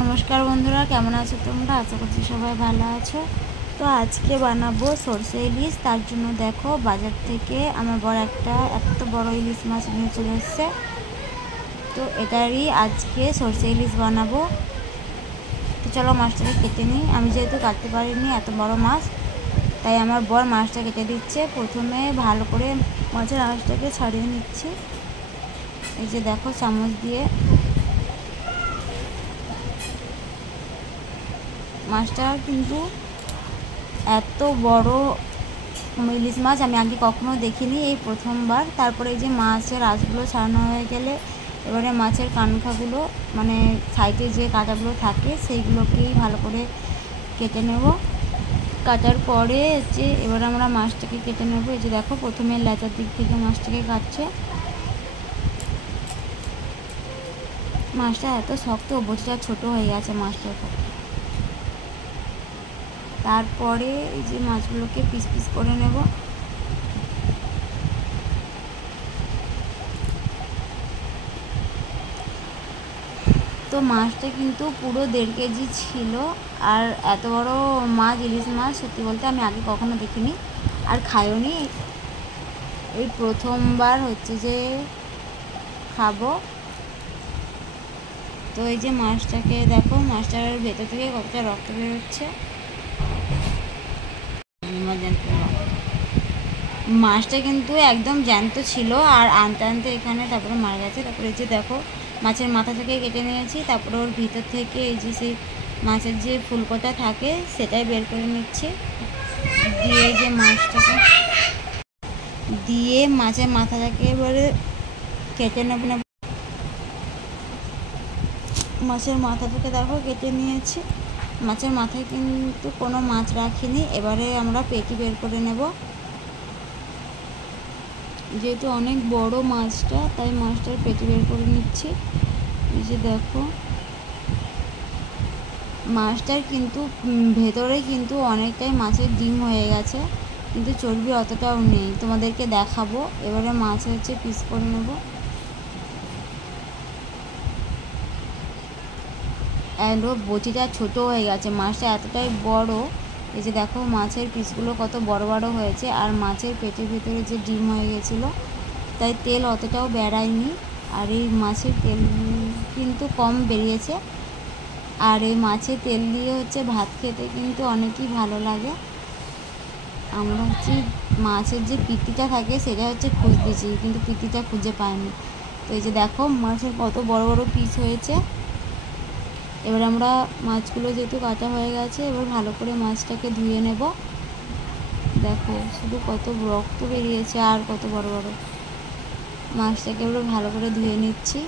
नमस्कार बंधुरा केमन आछो तोमरा आशा करछि सबाई भालो आछो। तो आज के बानाबो सर्षे इलिश। तार जोन्नो देखो बाजार थेके आमार बड़ एकटा एत बड़ो इलिश माछ निये चले एसेছে। तो एटारই आजके सर्षे इलिश बानाबो। तो चलो माछटाके केटे निই। आमी जेहेतु काटते पारिনি एत बड़ो माछ ताई आमार बड़ माछटा केटे दिচ্ছে। प्रथमे भालो करे माछेर आँशटाके छाड़िয়ে নিচ্ছি। এই যে দেখো চামচ দিয়ে মাছটা কিন্তু এত বড় ইলিশ মাছ আমি আগে কখনো দেখিনি, এই প্রথমবার। তারপরে এই যে মাছের আঁশগুলো ছাড়ানো হয়ে গেলে এবারে মাছের কানখাগুলো মানে সাইডে যে কাঁটাগুলো থাকে সেইগুলোকেই ভালো করে কেটে নেব। কাটার পরে হচ্ছে এবার আমরা মাছটাকে কেটে নেব। এই যে দেখো প্রথমে লেজার দিক থেকে মাছটাকে কাটছে। মাছটা এত শক্ত, বটিটা ছোট হয়ে গেছে মাছটার পক্ষে। তারপরে এই যে মাছগুলোকে পিস পিস করে নেব। তো মাছটা কিন্তু পুরো 1.5 কেজি ছিল। আর এত বড় মাছ, ইলিশ মাছ সত্যি বলতে আমি আগে কখনো দেখিনি আর খাইওনি। এই প্রথমবার হচ্ছে যে খাবো। তো এই যে মাছটাকে দেখো, মাছটার ভেতর থেকে কতটা রক্ত বেরোচ্ছে। মাছটা কিন্তু একদম জ্যান্ত ছিল আর আনতে আনতে এখানে তারপরে মারা গেছে। তারপরে এই যে দেখো মাছের মাথা থেকে কেটে নিয়েছি। তারপরে ওর ভিতর থেকে এই যে সেই মাছের যে ফুলকোটা থাকে সেটাই বের করে নিচ্ছি। দিয়ে যে মাছটাকে দিয়ে মাছের মাথাটাকে এবারে কেটে নেব। মাছের মাথাটাকে দেখো কেটে নিয়েছি। মাছের মাথায় কিন্তু কোনো মাছ রাখিনি। এবারে আমরা পেটি বের করে নেব। যেহেতু অনেক বড় মাছটা তাই মাছটার পেটি বের করে নিচ্ছি। এই যে দেখো মাছটার কিন্তু ভেতরে কিন্তু অনেকটাই মাছের ডিম হয়ে গেছে, কিন্তু চর্বি অতটাও নেই, তোমাদেরকে দেখাবো। এবারে মাছ হচ্ছে পিস করে নেব। অ্যান্ড ও বটিটা ছোট হয়ে গেছে, মাছটা এতটাই বড়। এই যে দেখো মাছের পিসগুলো কত বড় বড় হয়েছে আর মাছের পেটের ভিতরে যে ডিম হয়ে গেছিলো তাই তেল অতটাও বেরায়নি। আর এই মাছের তেল কিন্তু কম বেরিয়েছে। আর এই মাছের তেল দিয়ে হচ্ছে ভাত খেতে কিন্তু অনেকই ভালো লাগে। আমরা হচ্ছে মাছের যে পিত্তিটা থাকে সেটা হচ্ছে খুঁজতেছি, কিন্তু পিত্তিটা খুঁজে পাইনি। তো এই যে দেখো মাছের কত বড় বড় পিস হয়েছে। এবার আমরা মাছগুলো যেহেতু কাটা হয়ে গেছে এবার ভালো করে মাছটাকে ধুয়ে নেব। দেখো শুধু কত রক্ত বেরিয়েছে আর কত বড় বড়। মাছটাকে এবার ভালো করে ধুয়ে নিচ্ছি।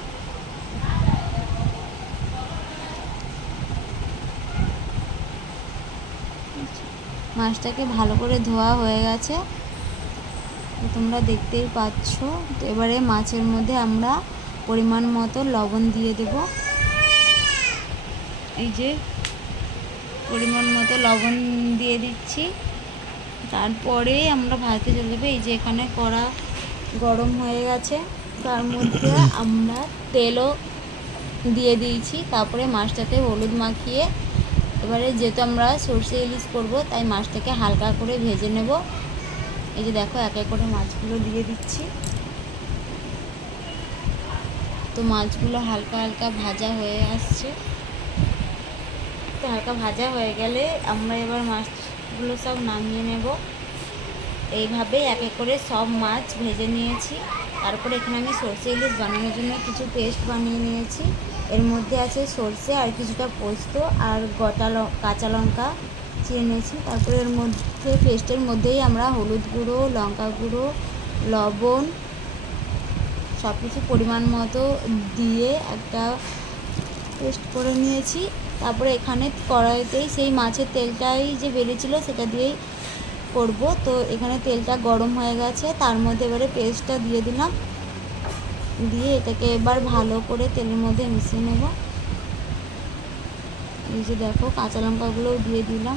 মাছটাকে ভালো করে ধোয়া হয়ে গেছে, তোমরা দেখতেই পাচ্ছ। তো এবারে মাছের মধ্যে আমরা পরিমাণ মতো লবণ দিয়ে দেব। এই যে পরিমাণ মতো লবণ দিয়ে দিচ্ছি। তারপরে আমরা ভাজতে চলে যাবো। এই যে এখানে কড়া গরম হয়ে গেছে, তার মধ্যে আমরা তেলও দিয়ে দিয়েছি। তারপরে মাছটাতে হলুদ মাখিয়ে এবারে যেহেতু আমরা সর্ষে ইলিশ করবো তাই মাছটাকে হালকা করে ভেজে নেব। এই যে দেখো এক এক করে মাছগুলো দিয়ে দিচ্ছি। তো মাছগুলো হালকা হালকা ভাজা হয়ে আসছে। তো হালকা ভাজা হয়ে গেলে আমরা এবার মাছগুলো সব নামিয়ে নেব। এইভাবে এক এক করে সব মাছ ভেজে নিয়েছি। তারপরে এখানে আমি সর্ষে ইলিশ বানানোর জন্য কিছু পেস্ট বানিয়ে নিয়েছি। এর মধ্যে আছে সর্ষে আর কিছুটা পোস্ত আর গোটা কাঁচা লঙ্কা চিড়ে নিয়েছি। তারপরে এর মধ্যে পেস্টের মধ্যেই আমরা হলুদ গুঁড়ো, লঙ্কা গুঁড়ো, লবণ সব কিছু পরিমাণ মতো দিয়ে একটা পেস্ট করে নিয়েছি। তারপরে এখানে কড়াইতেই সেই মাছের তেলটাই যে বেরিয়েছিল সেটা দিয়েই করব। তো এখানে তেলটা গরম হয়ে গেছে, তার মধ্যে এবারে পেস্টটা দিয়ে দিলাম। দিয়ে এটাকে এবার ভালো করে তেলের মধ্যে মিশিয়ে নেব। এই যে দেখো কাঁচা লঙ্কাগুলোও দিয়ে দিলাম।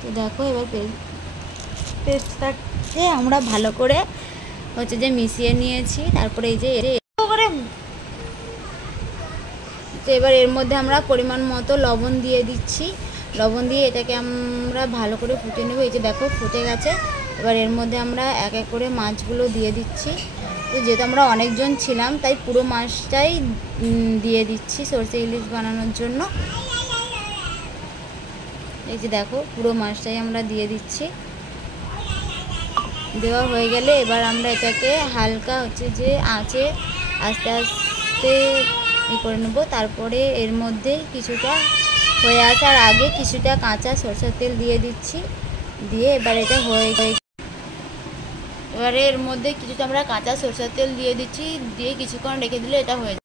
তো দেখো এবার পেস্টটাকে আমরা ভালো করে হচ্ছে যে মিশিয়ে নিয়েছি। তারপরে এই যে করে তো এবার এর মধ্যে আমরা পরিমাণ মতো লবণ দিয়ে দিচ্ছি। লবণ দিয়ে এটাকে আমরা ভালো করে ফুটিয়ে নেব। এই যে দেখো ফুটে গেছে। এবার এর মধ্যে আমরা এক এক করে মাছগুলো দিয়ে দিচ্ছি। তো যেহেতু আমরা অনেকজন ছিলাম তাই পুরো মাছটাই দিয়ে দিচ্ছি সরষে ইলিশ বানানোর জন্য। এই যে দেখো পুরো মাছটাই আমরা দিয়ে দিচ্ছি। দেওয়া হয়ে গেলে এবার আমরা এটাকে হালকা যে আঁচে আস্তে আস্তে করে নেব। তারপরে এর মধ্যে কিছুটা হয়ে আসার আগে কিছুটা কাঁচা সরষের তেল দিয়ে দিচ্ছি। দিয়ে এবার এটা এবারে এর মধ্যে কিছুটা আমরা কাঁচা সরষের তেল দিয়ে দিচ্ছি। দিয়ে কিছুক্ষণ রেখে দিলে এটা হয়ে